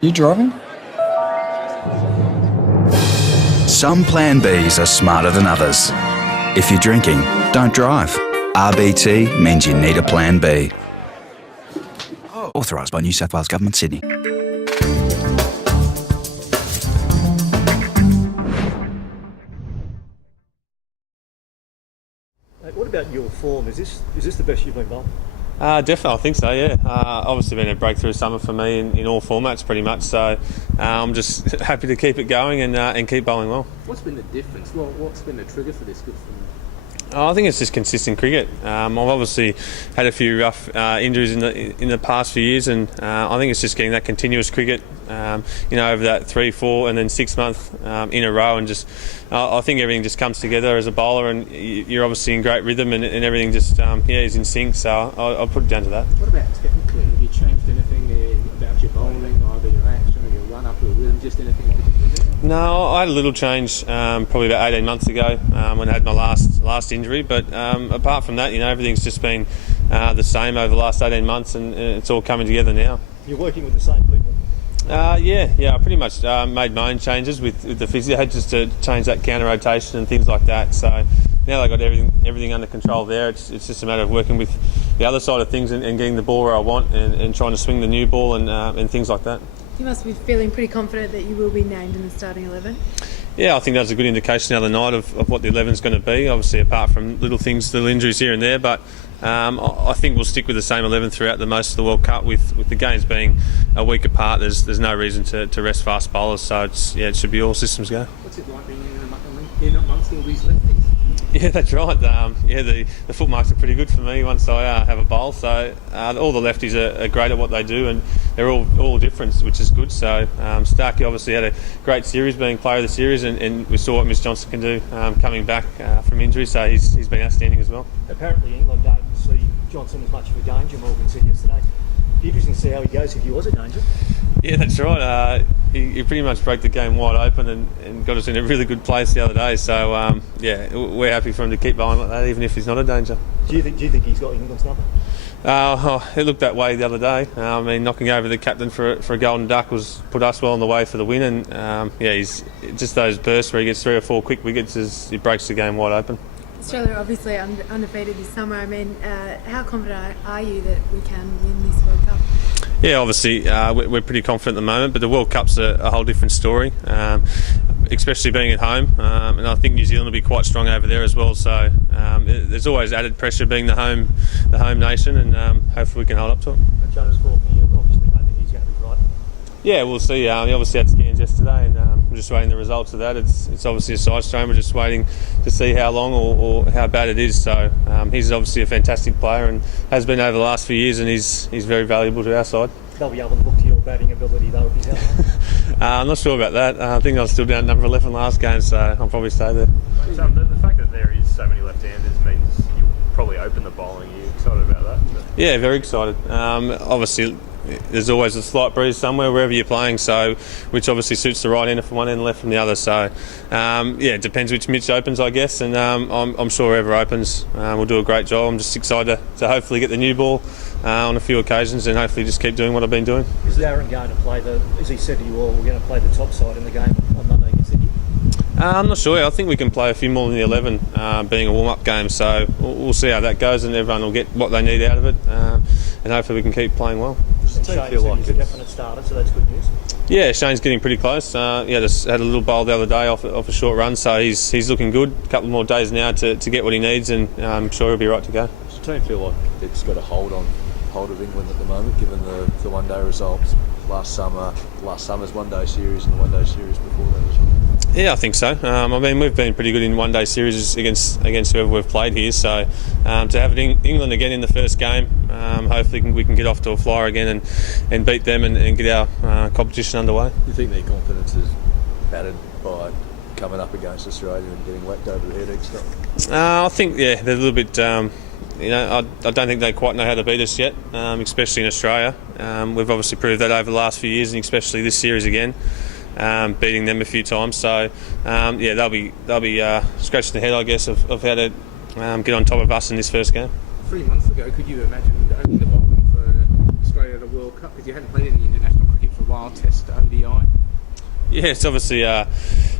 You driving? Some Plan Bs are smarter than others. If you're drinking, don't drive. RBT means you need a Plan B. Authorised by New South Wales Government, Sydney. What about your form? Is this the best you've been bowling? Definitely, I think so, yeah. Obviously been a breakthrough summer for me in all formats pretty much, so I'm just happy to keep it going and keep bowling well. What's been the difference? What's been the trigger for this good form? I think it's just consistent cricket. I've obviously had a few rough injuries in the past few years, and I think it's just getting that continuous cricket, over that 3, 4 and then 6 month in a row, and just I think everything just comes together as a bowler, and you're obviously in great rhythm, and everything just is in sync. So I'll put it down to that. What about technically? Have you changed anything about your bowling, either your action or your run up or rhythm? Just anything in particular? No, I had a little change probably about 18 months ago when I had my last injury, but apart from that, everything's just been the same over the last 18 months, and it's all coming together now. You're working with the same people? Yeah, I pretty much made my own changes with the physio, just to change that counter rotation and things like that. So now I've got everything under control there. It's just a matter of working with the other side of things and getting the ball where I want, and trying to swing the new ball and things like that. You must be feeling pretty confident that you will be named in the starting 11. Yeah, I think that was a good indication the other night of what the 11's going to be, obviously apart from little injuries here and there, but I think we'll stick with the same 11 throughout the most of the World Cup, with the games being a week apart. There's no reason to rest fast bowlers, so it should be all systems go. What's it like being in amongst all these lefties? Yeah, that's right. The foot marks are pretty good for me once I have a bowl. So all the lefties are great at what they do, and they're all different, which is good. So Starkey obviously had a great series, being player of the series, and we saw what Miss Johnson can do coming back from injury. So he's been outstanding as well. Apparently England don't see Johnson as much of a danger, Morgan said yesterday. It'd be interesting to see how he goes if he was a danger. Yeah, that's right. He pretty much broke the game wide open and got us in a really good place the other day. So we're happy for him to keep bowling like that, even if he's not a danger. Do you think he's got England's number? It looked that way the other day. Knocking over the captain for a golden duck put us well on the way for the win. And he's just those bursts where he gets 3 or 4 quick wickets as he breaks the game wide open. Australia obviously undefeated this summer. How confident are you that we can win this World Cup? Yeah, obviously we're pretty confident at the moment, but the World Cup's a whole different story, especially being at home, and I think New Zealand will be quite strong over there as well. So there's always added pressure being the home nation, and hopefully we can hold up to it. Jonas Faulkner, you're obviously hoping he's going to be right. Yeah, we'll see. He obviously had scans yesterday, and we're just waiting the results of that. It's obviously a side strain. We're just waiting to see how long or how bad it is. So he's obviously a fantastic player and has been over the last few years, and he's very valuable to our side. They'll be able to look to your batting ability though if he's out. I'm not sure about that. I think I was still down at number 11 last game, so I'll probably stay there. The fact that there is so many left-handers means you'll probably open the bowling. Are you excited about that? Yeah, very excited. Obviously, there's always a slight breeze somewhere wherever you're playing, so which obviously suits the right hander from one end and left from the other. So it depends which Mitch opens, I guess, and I'm sure whoever opens will do a great job. I'm just excited to hopefully get the new ball on a few occasions, and hopefully just keep doing what I've been doing. Is Darren going to play as he said to you all, we're going to play the top side in the game on Monday against India? I'm not sure. I think we can play a few more than the 11, being a warm-up game, so we'll see how that goes, and everyone will get what they need out of it, and hopefully we can keep playing well. Shane feel like he's a definite starter, so that's good news. Yeah, Shane's getting pretty close. Just had a little bowl the other day off a short run, so he's looking good. A couple more days now to get what he needs, and I'm sure he'll be right to go. Does the team feel like it's got a hold of England at the moment, given the one-day results last summer's one-day series and the one-day series before that as well? Yeah, I think so. We've been pretty good in one-day series against whoever we've played here. So to have England again in the first game, hopefully we can get off to a flyer again and beat them and get our competition underway. Do you think their confidence is battered by coming up against Australia and getting whacked over the head each time? I think they're a little bit. I don't think they quite know how to beat us yet, especially in Australia. We've obviously proved that over the last few years, and especially this series again. Beating them a few times, so they'll be scratching the head, I guess, of how to get on top of us in this first game. 3 months ago, could you imagine opening the bowling for Australia at a World Cup? Because you hadn't played any international cricket for a while. One-Day Test ODI? Yeah, it's obviously a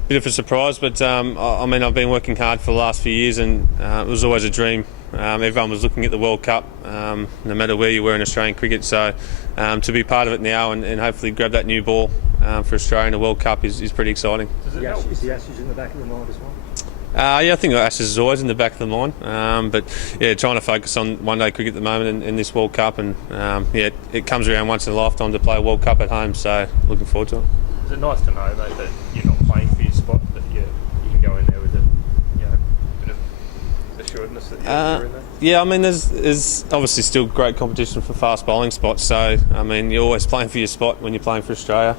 bit of a surprise, but I mean, I've been working hard for the last few years, and it was always a dream. Everyone was looking at the World Cup, no matter where you were in Australian cricket. So to be part of it now and hopefully grab that new ball for Australia in the World Cup is pretty exciting. Is the Ashes in the back of the mind as well? Yeah, I think Ashes is always in the back of the mind, but yeah, trying to focus on one-day cricket at the moment in this World Cup, and yeah, it comes around once in a lifetime to play a World Cup at home, so looking forward to it. Is it nice to know, mate, that you're not playing for your spot, that you can go in there with a bit of assuredness that you're in there? Yeah, I mean, there's obviously still great competition for fast bowling spots, so I mean, you're always playing for your spot when you're playing for Australia.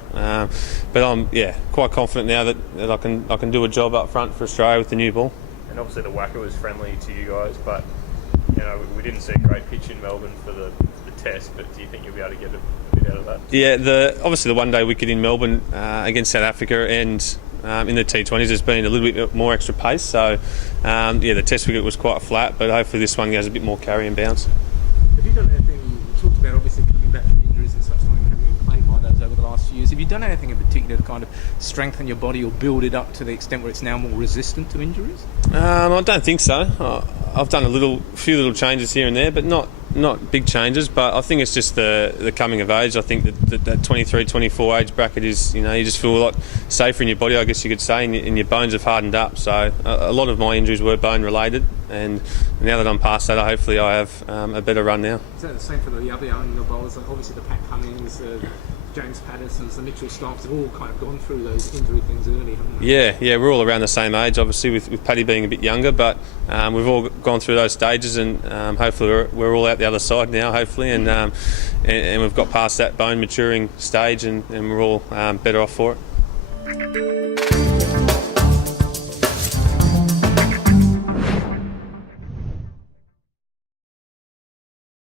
But I'm quite confident now that I can do a job up front for Australia with the new ball. And obviously the whacker was friendly to you guys, but we didn't see a great pitch in Melbourne for the test. But do you think you'll be able to get a bit out of that? Yeah, obviously the one-day wicket in Melbourne against South Africa and in the T20s has been a little bit more extra pace, so the test wicket was quite flat, but hopefully this one goes a bit more carry and bounce. Have you done anything, you talked about obviously coming back from injuries and such, having been plagued by those over the last few years, have you done anything in particular to kind of strengthen your body or build it up to the extent where it's now more resistant to injuries? I don't think so. I've done a few little changes here and there, but not big changes. But I think it's just the coming of age. I think that 23, 24 age bracket is, you just feel a lot safer in your body, I guess you could say, and your bones have hardened up. So a lot of my injuries were bone related, and now that I'm past that, hopefully I have a better run now. Is that the same for the other younger bowlers? Like obviously the Pat Cummings, James Pattersons, the Mitchell Starks have all kind of gone through those injury things early, haven't they? Yeah, we're all around the same age, obviously, with Paddy being a bit younger, but we've all gone through those stages, and hopefully we're all out the other side now, hopefully, and we've got past that bone maturing stage, and we're all better off for it.